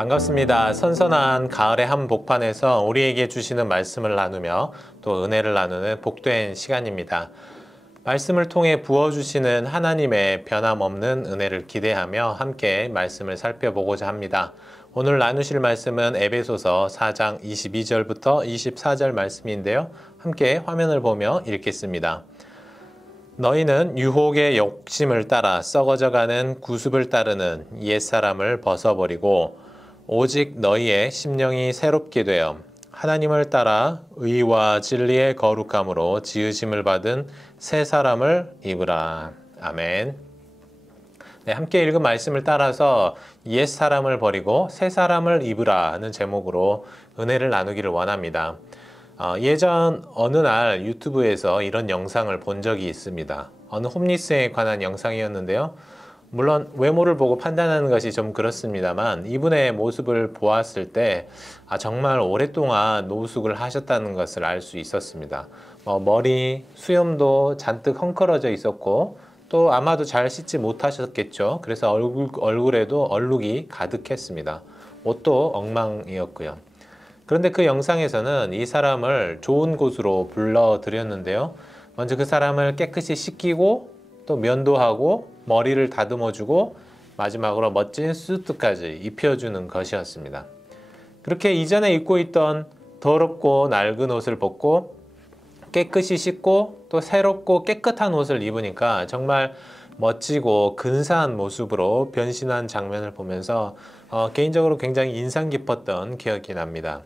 반갑습니다. 선선한 가을의 한복판에서 우리에게 주시는 말씀을 나누며 또 은혜를 나누는 복된 시간입니다. 말씀을 통해 부어주시는 하나님의 변함없는 은혜를 기대하며 함께 말씀을 살펴보고자 합니다. 오늘 나누실 말씀은 에베소서 4장 22절부터 24절 말씀인데요. 함께 화면을 보며 읽겠습니다. 너희는 유혹의 욕심을 따라 썩어져가는 구습을 따르는 옛사람을 벗어버리고 오직 너희의 심령이 새롭게 되어 하나님을 따라 의와 진리의 거룩함으로 지으심을 받은 새 사람을 입으라. 아멘. 네, 함께 읽은 말씀을 따라서 옛 사람을 버리고 새 사람을 입으라 하는 제목으로 은혜를 나누기를 원합니다. 예전 어느 날 유튜브에서 이런 영상을 본 적이 있습니다. 어느 홈리스에 관한 영상이었는데요. 물론 외모를 보고 판단하는 것이 좀 그렇습니다만 이분의 모습을 보았을 때 정말 오랫동안 노숙을 하셨다는 것을 알 수 있었습니다. 머리, 수염도 잔뜩 헝클어져 있었고 또 아마도 잘 씻지 못하셨겠죠. 그래서 얼굴에도 얼룩이 가득했습니다. 옷도 엉망이었고요. 그런데 그 영상에서는 이 사람을 좋은 곳으로 불러들였는데요. 먼저 그 사람을 깨끗이 씻기고 또 면도하고 머리를 다듬어주고 마지막으로 멋진 수트까지 입혀주는 것이었습니다. 그렇게 이전에 입고 있던 더럽고 낡은 옷을 벗고 깨끗이 씻고 또 새롭고 깨끗한 옷을 입으니까 정말 멋지고 근사한 모습으로 변신한 장면을 보면서 개인적으로 굉장히 인상 깊었던 기억이 납니다.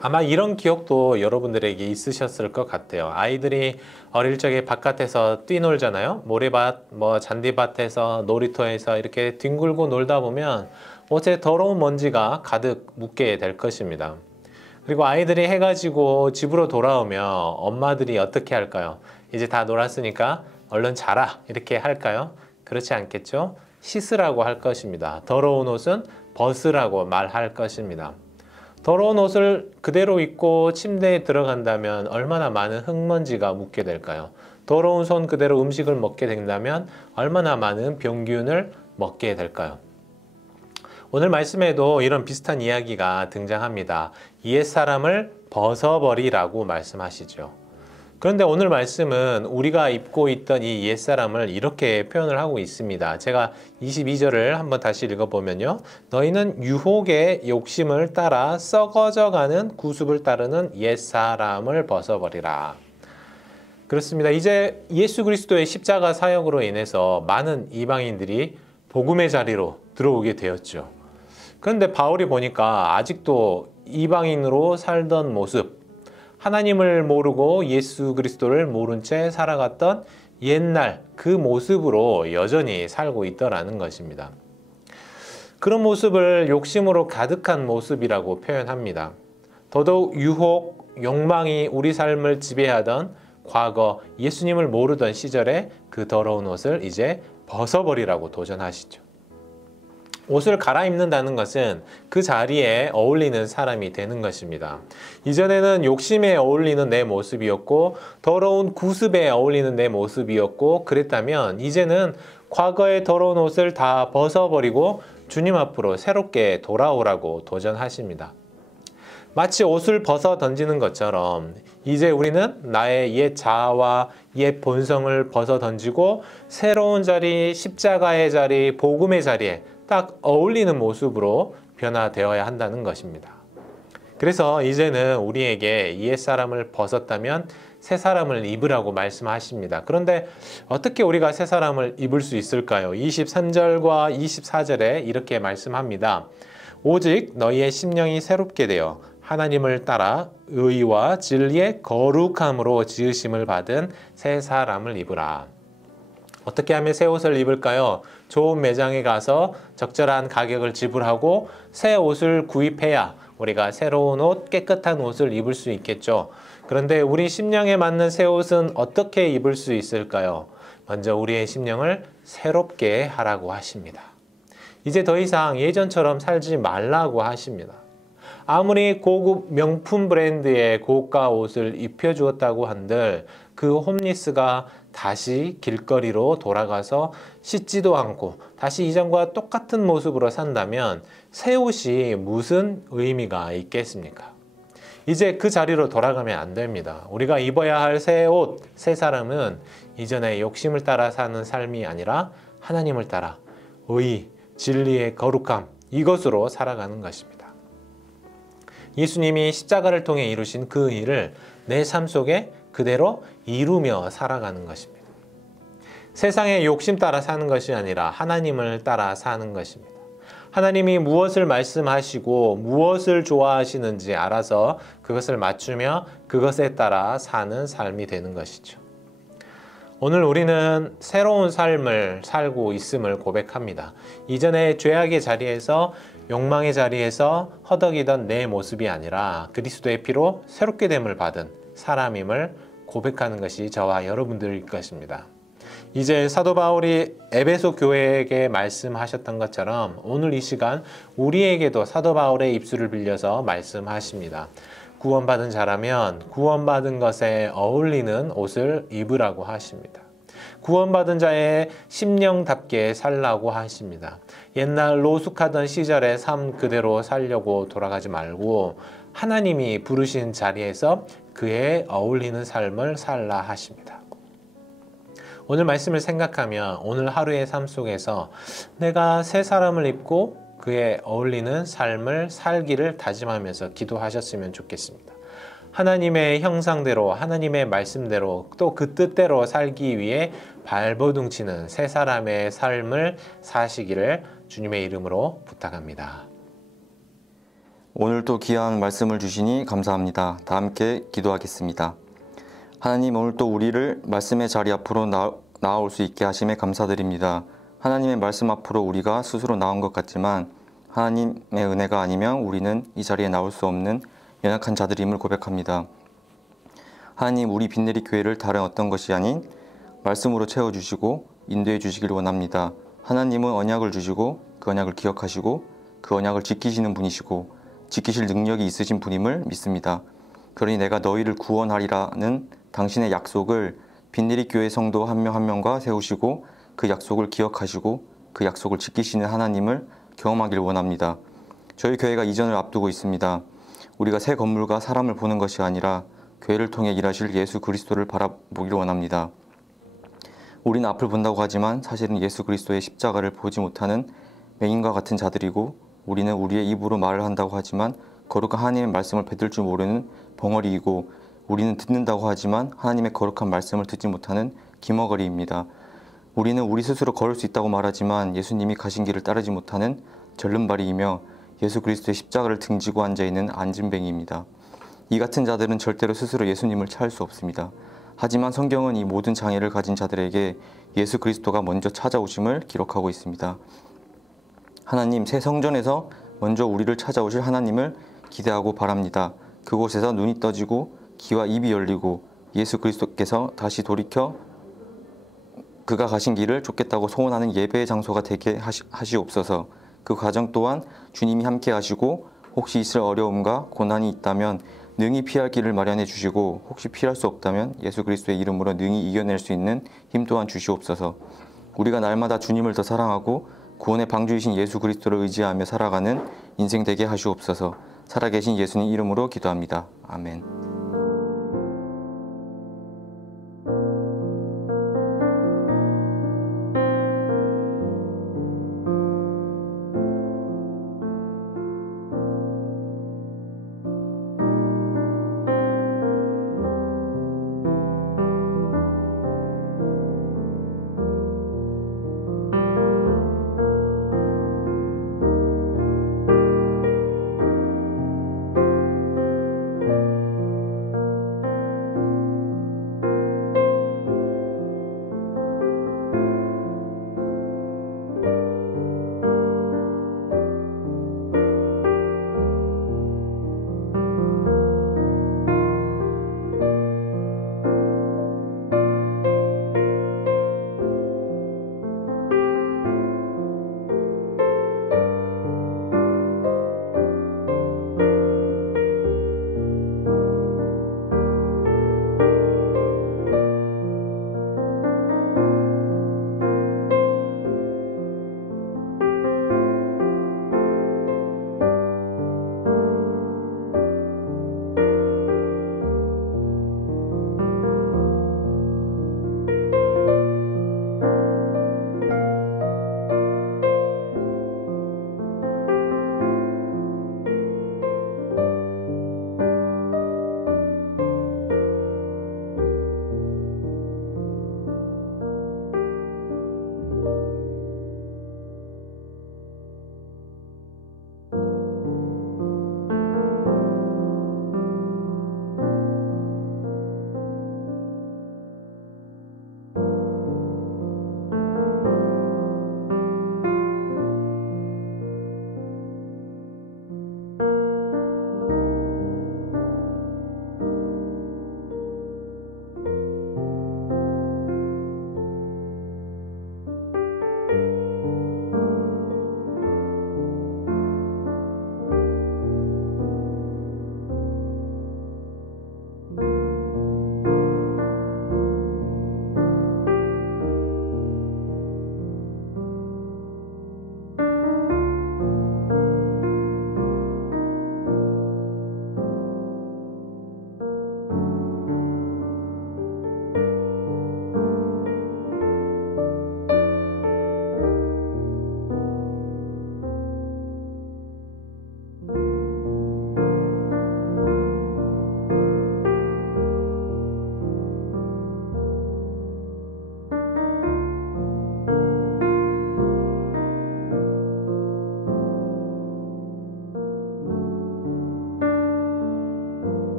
아마 이런 기억도 여러분들에게 있으셨을 것 같아요. 아이들이 어릴 적에 바깥에서 뛰놀잖아요. 모래밭, 잔디밭에서 놀이터에서 이렇게 뒹굴고 놀다 보면 옷에 더러운 먼지가 가득 묻게 될 것입니다. 그리고 아이들이 해가지고 집으로 돌아오면 엄마들이 어떻게 할까요? 이제 다 놀았으니까 얼른 자라 이렇게 할까요? 그렇지 않겠죠? 씻으라고 할 것입니다. 더러운 옷은 벗으라고 말할 것입니다. 더러운 옷을 그대로 입고 침대에 들어간다면 얼마나 많은 흙먼지가 묻게 될까요? 더러운 손 그대로 음식을 먹게 된다면 얼마나 많은 병균을 먹게 될까요? 오늘 말씀에도 이런 비슷한 이야기가 등장합니다. 옛사람을 벗어버리라고 말씀하시죠. 그런데 오늘 말씀은 우리가 입고 있던 이 옛사람을 이렇게 표현을 하고 있습니다. 제가 22절을 한번 다시 읽어보면요. 너희는 유혹의 욕심을 따라 썩어져가는 구습을 따르는 옛사람을 벗어버리라. 그렇습니다. 이제 예수 그리스도의 십자가 사역으로 인해서 많은 이방인들이 복음의 자리로 들어오게 되었죠. 그런데 바울이 보니까 아직도 이방인으로 살던 모습, 하나님을 모르고 예수 그리스도를 모른 채 살아갔던 옛날 그 모습으로 여전히 살고 있더라는 것입니다. 그런 모습을 욕심으로 가득한 모습이라고 표현합니다. 더더욱 유혹, 욕망이 우리 삶을 지배하던 과거 예수님을 모르던 시절에 그 더러운 옷을 이제 벗어버리라고 도전하시죠. 옷을 갈아입는다는 것은 그 자리에 어울리는 사람이 되는 것입니다. 이전에는 욕심에 어울리는 내 모습이었고 더러운 구습에 어울리는 내 모습이었고 그랬다면 이제는 과거의 더러운 옷을 다 벗어버리고 주님 앞으로 새롭게 돌아오라고 도전하십니다. 마치 옷을 벗어 던지는 것처럼 이제 우리는 나의 옛 자아와 옛 본성을 벗어 던지고 새로운 자리, 십자가의 자리, 복음의 자리에 딱 어울리는 모습으로 변화되어야 한다는 것입니다. 그래서 이제는 우리에게 옛사람을 벗었다면 새 사람을 입으라고 말씀하십니다. 그런데 어떻게 우리가 새 사람을 입을 수 있을까요? 23절과 24절에 이렇게 말씀합니다. 오직 너희의 심령이 새롭게 되어 하나님을 따라 의와 진리의 거룩함으로 지으심을 받은 새 사람을 입으라. 어떻게 하면 새 옷을 입을까요? 좋은 매장에 가서 적절한 가격을 지불하고 새 옷을 구입해야 우리가 새로운 옷, 깨끗한 옷을 입을 수 있겠죠. 그런데 우리 심령에 맞는 새 옷은 어떻게 입을 수 있을까요? 먼저 우리의 심령을 새롭게 하라고 하십니다. 이제 더 이상 예전처럼 살지 말라고 하십니다. 아무리 고급 명품 브랜드의 고가 옷을 입혀주었다고 한들 그 홈리스가 다시 길거리로 돌아가서 씻지도 않고 다시 이전과 똑같은 모습으로 산다면 새 옷이 무슨 의미가 있겠습니까? 이제 그 자리로 돌아가면 안 됩니다. 우리가 입어야 할 새 옷, 새 사람은 이전의 욕심을 따라 사는 삶이 아니라 하나님을 따라 의, 진리의 거룩함, 이것으로 살아가는 것입니다. 예수님이 십자가를 통해 이루신 그 일을 내 삶 속에 그대로 이루며 살아가는 것입니다. 세상의 욕심 따라 사는 것이 아니라 하나님을 따라 사는 것입니다. 하나님이 무엇을 말씀하시고 무엇을 좋아하시는지 알아서 그것을 맞추며 그것에 따라 사는 삶이 되는 것이죠. 오늘 우리는 새로운 삶을 살고 있음을 고백합니다. 이전의 죄악의 자리에서 욕망의 자리에서 허덕이던 내 모습이 아니라 그리스도의 피로 새롭게 됨을 받은 사람임을 고백하는 것이 저와 여러분들일 것입니다. 이제 사도 바울이 에베소 교회에게 말씀하셨던 것처럼 오늘 이 시간 우리에게도 사도 바울의 입술을 빌려서 말씀하십니다. 구원받은 자라면 구원받은 것에 어울리는 옷을 입으라고 하십니다. 구원받은 자의 심령답게 살라고 하십니다. 옛날 노숙하던 시절의 삶 그대로 살려고 돌아가지 말고 하나님이 부르신 자리에서 그에 어울리는 삶을 살라 하십니다. 오늘 말씀을 생각하며 오늘 하루의 삶 속에서 내가 새 사람을 입고 그에 어울리는 삶을 살기를 다짐하면서 기도하셨으면 좋겠습니다. 하나님의 형상대로 하나님의 말씀대로 또 그 뜻대로 살기 위해 발버둥치는 새 사람의 삶을 사시기를 주님의 이름으로 부탁합니다. 오늘도 귀한 말씀을 주시니 감사합니다. 다 함께 기도하겠습니다. 하나님, 오늘도 우리를 말씀의 자리 앞으로 나아올 수 있게 하심에 감사드립니다. 하나님의 말씀 앞으로 우리가 스스로 나온 것 같지만 하나님의 은혜가 아니면 우리는 이 자리에 나올 수 없는 연약한 자들임을 고백합니다. 하나님, 우리 빛내리 교회를 다른 어떤 것이 아닌 말씀으로 채워주시고 인도해 주시길 원합니다. 하나님은 언약을 주시고 그 언약을 기억하시고 그 언약을 지키시는 분이시고 지키실 능력이 있으신 분임을 믿습니다. 그러니 내가 너희를 구원하리라는 당신의 약속을 빛내리 교회 성도 한 명 한 명과 세우시고 그 약속을 기억하시고 그 약속을 지키시는 하나님을 경험하길 원합니다. 저희 교회가 이전을 앞두고 있습니다. 우리가 새 건물과 사람을 보는 것이 아니라 교회를 통해 일하실 예수 그리스도를 바라보길 원합니다. 우리는 앞을 본다고 하지만 사실은 예수 그리스도의 십자가를 보지 못하는 맹인과 같은 자들이고 우리는 우리의 입으로 말을 한다고 하지만 거룩한 하나님의 말씀을 받들 줄 모르는 벙어리이고 우리는 듣는다고 하지만 하나님의 거룩한 말씀을 듣지 못하는 기머거리입니다. 우리는 우리 스스로 걸을 수 있다고 말하지만 예수님이 가신 길을 따르지 못하는 절름발이이며 예수 그리스도의 십자가를 등지고 앉아있는 안진뱅이입니다. 이 같은 자들은 절대로 스스로 예수님을 찾을 수 없습니다. 하지만 성경은 이 모든 장애를 가진 자들에게 예수 그리스도가 먼저 찾아오심을 기록하고 있습니다. 하나님, 새 성전에서 먼저 우리를 찾아오실 하나님을 기대하고 바랍니다. 그곳에서 눈이 떠지고 귀와 입이 열리고 예수 그리스도께서 다시 돌이켜 그가 가신 길을 쫓겠다고 소원하는 예배의 장소가 되게 하시옵소서. 그 과정 또한 주님이 함께 하시고 혹시 있을 어려움과 고난이 있다면 능히 피할 길을 마련해 주시고 혹시 피할 수 없다면 예수 그리스도의 이름으로 능히 이겨낼 수 있는 힘 또한 주시옵소서. 우리가 날마다 주님을 더 사랑하고 구원의 방주이신 예수 그리스도를 의지하며 살아가는 인생 되게 하시옵소서. 살아계신 예수님 이름으로 기도합니다. 아멘.